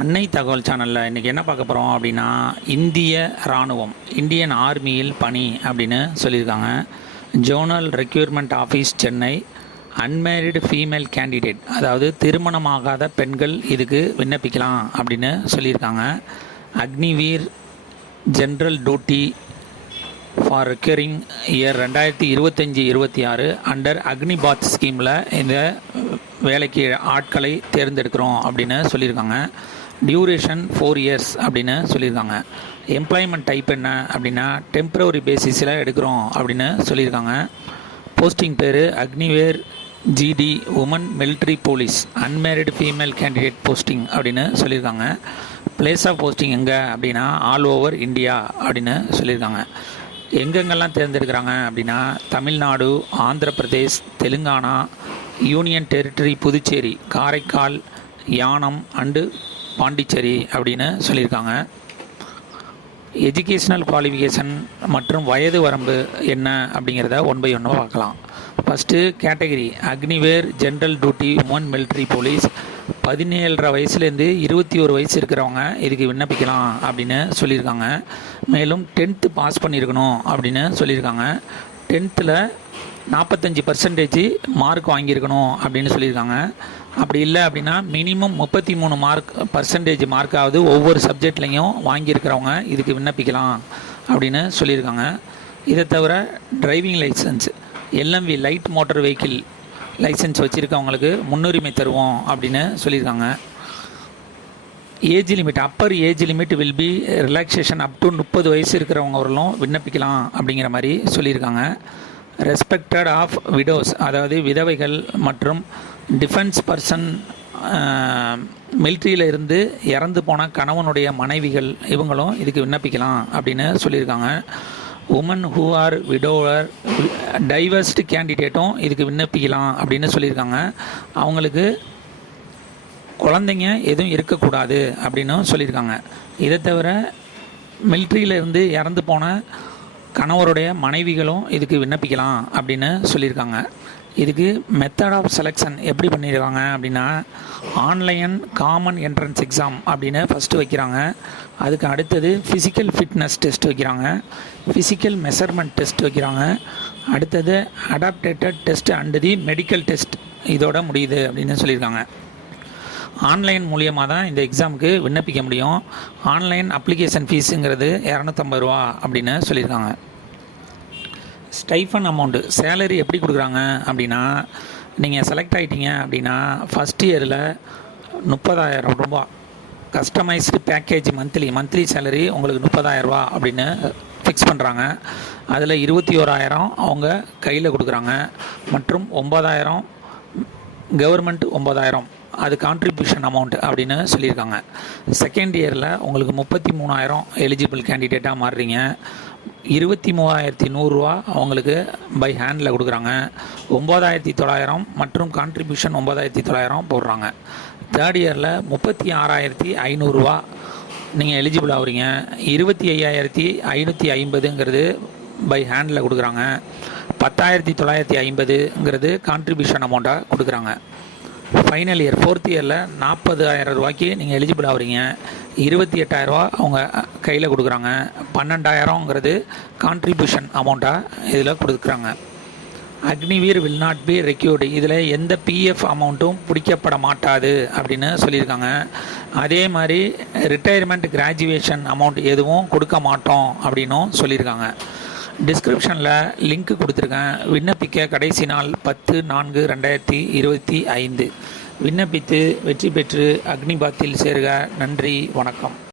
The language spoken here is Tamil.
அன்னை தகவல் சேனலில் இன்றைக்கி என்ன பார்க்க போகிறோம் அப்படின்னா இந்திய இராணுவம் இந்தியன் ஆர்மியில் பணி அப்படின்னு சொல்லியிருக்காங்க. Zonal recruitment office Chennai unmarried female candidate அதாவது திருமணமாகாத பெண்கள் இதுக்கு விண்ணப்பிக்கலாம் அப்படின்னு சொல்லியிருக்காங்க. Agniveer general duty for recruiting year ரெண்டாயிரத்தி இருபத்தஞ்சி இருபத்தி ஆறு அண்டர் அக்னிபாத் ஸ்கீமில் இந்த வேலைக்கு ஆட்களை தேர்ந்தெடுக்கிறோம் அப்படின்னு சொல்லியிருக்காங்க. டியூரேஷன் ஃபோர் இயர்ஸ் அப்படின்னு சொல்லியிருக்காங்க. எம்ப்ளாய்மெண்ட் டைப் என்ன அப்படின்னா டெம்ப்ரவரி பேசிஸில் எடுக்கிறோம் அப்படின்னு சொல்லியிருக்காங்க. போஸ்டிங் பேர் Agniveer GD woman military police unmarried female candidate posting அப்படின்னு சொல்லியிருக்காங்க. பிளேஸ் ஆஃப் போஸ்டிங் எங்கே அப்படின்னா ஆல் ஓவர் இந்தியா அப்படின்னு சொல்லியிருக்காங்க. எங்கெங்கெல்லாம் தேர்ந்தெடுக்கிறாங்க அப்படின்னா Tamil Nadu Andhra Pradesh Telangana union territory Puducherry Karaikal Yanam and Pondicherry அப்படின்னு சொல்லியிருக்காங்க. எஜுகேஷ்னல் குவாலிஃபிகேஷன் மற்றும் வயது வரம்பு என்ன அப்படிங்கிறத ஒன் பை ஒன்று பார்க்கலாம். First category Agniveer general duty woman military police பதினேழரை வயசுலேருந்து இருபத்தி ஒரு வயசு இருக்கிறவங்க இதுக்கு விண்ணப்பிக்கலாம் அப்படின்னு சொல்லியிருக்காங்க. மேலும் டென்த்து பாஸ் பண்ணியிருக்கணும் அப்படின்னு சொல்லியிருக்காங்க. டென்த்தில் நாற்பத்தஞ்சு பர்சன்டேஜ் மார்க் வாங்கியிருக்கணும் அப்படின்னு சொல்லியிருக்காங்க. அப்படி இல்லை அப்படின்னா மினிமம் முப்பத்தி மூணு மார்க் பர்சன்டேஜ் மார்க்காவது ஒவ்வொரு சப்ஜெக்ட்லேயும் வாங்கியிருக்கிறவங்க இதுக்கு விண்ணப்பிக்கலாம் அப்படின்னு சொல்லியிருக்காங்க. இதை தவிர driving licence LMV light motor vehicle licence வச்சுருக்கவங்களுக்கு முன்னுரிமை தருவோம் அப்படின்னு சொல்லியிருக்காங்க. Age limit upper age limit will be relaxation up to முப்பது வயசு இருக்கிறவங்க வரலும் விண்ணப்பிக்கலாம் அப்படிங்கிற மாதிரி சொல்லியிருக்காங்க. ரெஸ்பெக்டட் ஆஃப் விடோஸ் அதாவது விதவைகள் மற்றும் டிஃபென்ஸ் பர்சன் மிலிட்ரியில் இருந்து இறந்து போன கணவனுடைய மனைவிகள் இவங்களும் இதுக்கு விண்ணப்பிக்கலாம் அப்படின்னு சொல்லியிருக்காங்க. Woman who are widower divorced கேண்டிடேட்டும் இதுக்கு விண்ணப்பிக்கலாம் அப்படின்னு சொல்லியிருக்காங்க. அவங்களுக்கு குழந்தைங்க எதுவும் இருக்கக்கூடாது அப்படின்னும் சொல்லியிருக்காங்க. இதை தவிர மிலிட்ரியில் இருந்து இறந்து போன கணவருடைய மனைவிகளும் இதுக்கு விண்ணப்பிக்கலாம் அப்படின்னு சொல்லியிருக்காங்க. இதுக்கு மெத்தட் ஆஃப் செலெக்ஷன் எப்படி பண்ணியிருக்காங்க அப்படின்னா ஆன்லைன் காமன் என்ட்ரன்ஸ் எக்ஸாம் அப்படின்னு ஃபஸ்ட்டு வைக்கிறாங்க. அதுக்கு அடுத்தது ஃபிசிக்கல் ஃபிட்னஸ் டெஸ்ட் வைக்கிறாங்க. ஃபிசிக்கல் மெஷர்மெண்ட் டெஸ்ட் வைக்கிறாங்க. அடுத்தது adapted test and the medical test இதோட முடியுது அப்படின்னு சொல்லியிருக்காங்க. ஆன்லைன் மூலியமாக தான் இந்த எக்ஸாமுக்கு விண்ணப்பிக்க முடியும். ஆன்லைன் அப்ளிகேஷன் ஃபீஸுங்கிறது இரநூத்தம்பது ரூபா அப்படின்னு சொல்லியிருக்காங்க. ஸ்டைஃபன் அமௌண்ட்டு சேலரி எப்படி கொடுக்குறாங்க அப்படின்னா நீங்கள் செலக்ட் ஆகிட்டீங்க அப்படின்னா ஃபஸ்ட் இயரில் முப்பதாயிரம் ரூபா. Customised package monthly monthly salary உங்களுக்கு முப்பதாயிரரூபா அப்படின்னு ஃபிக்ஸ் பண்ணுறாங்க அதில் இருபத்தி ஓராயிரம் அவங்க கையில் கொடுக்குறாங்க. மற்றும் ஒம்பதாயிரம் கவர்மெண்ட் ஒம்பதாயிரம் அது கான்ட்ரிபியூஷன் அமௌண்ட் அப்படின்னு சொல்லியிருக்காங்க. செகண்ட் இயரில் உங்களுக்கு முப்பத்தி மூணாயிரம் எலிஜிபிள் கேண்டிடேட்டாக மாறுறீங்க. இருபத்தி மூவாயிரத்தி நூறுரூவா அவங்களுக்கு பை ஹேண்டில் கொடுக்குறாங்க. ஒம்பதாயிரத்தி தொள்ளாயிரம் மற்றும் கான்ட்ரிபியூஷன் ஒம்பதாயிரத்தி தொள்ளாயிரம் போடுறாங்க. தேர்ட் இயரில் முப்பத்தி ஆறாயிரத்தி ஐநூறுரூவா நீங்கள் எலிஜிபிள் ஆகுறீங்க. இருபத்தி ஐயாயிரத்தி ஐநூற்றி ஐம்பதுங்கிறது பை ஹேண்டில் கொடுக்குறாங்க. பத்தாயிரத்தி தொள்ளாயிரத்தி ஐம்பதுங்கிறது கான்ட்ரிபியூஷன் அமௌண்ட்டாக கொடுக்குறாங்க. ஃபைனல் இயர் ஃபோர்த் இயரில் நாற்பதாயிரம் ரூபாய்க்கு நீங்கள் எலிஜிபிள் ஆகுறீங்க. இருபத்தி எட்டாயிரரூவா அவங்க கையில் கொடுக்குறாங்க. பன்னெண்டாயிரங்கிறது கான்ட்ரிபியூஷன் அமௌண்ட்டாக இதில் கொடுக்குறாங்க. Agniveer will not be required இதில் எந்த பிஎஃப் அமௌண்ட்டும் பிடிக்கப்பட மாட்டாது அப்படின்னு சொல்லியிருக்காங்க. அதே மாதிரி ரிட்டையர்மெண்ட் கிராஜுவேஷன் அமௌண்ட் எதுவும் கொடுக்க மாட்டோம் அப்படின்னும் சொல்லியிருக்காங்க. டிஸ்கிரிப்ஷனில் லிங்க் கொடுத்துருக்கேன். விண்ணப்பிக்க கடைசி நாள் பத்து நான்கு ரெண்டாயிரத்தி இருபத்தி ஐந்து. விண்ணப்பித்து வெற்றி பெற்று அக்னிபாத்தில் சேர்க. நன்றி வணக்கம்.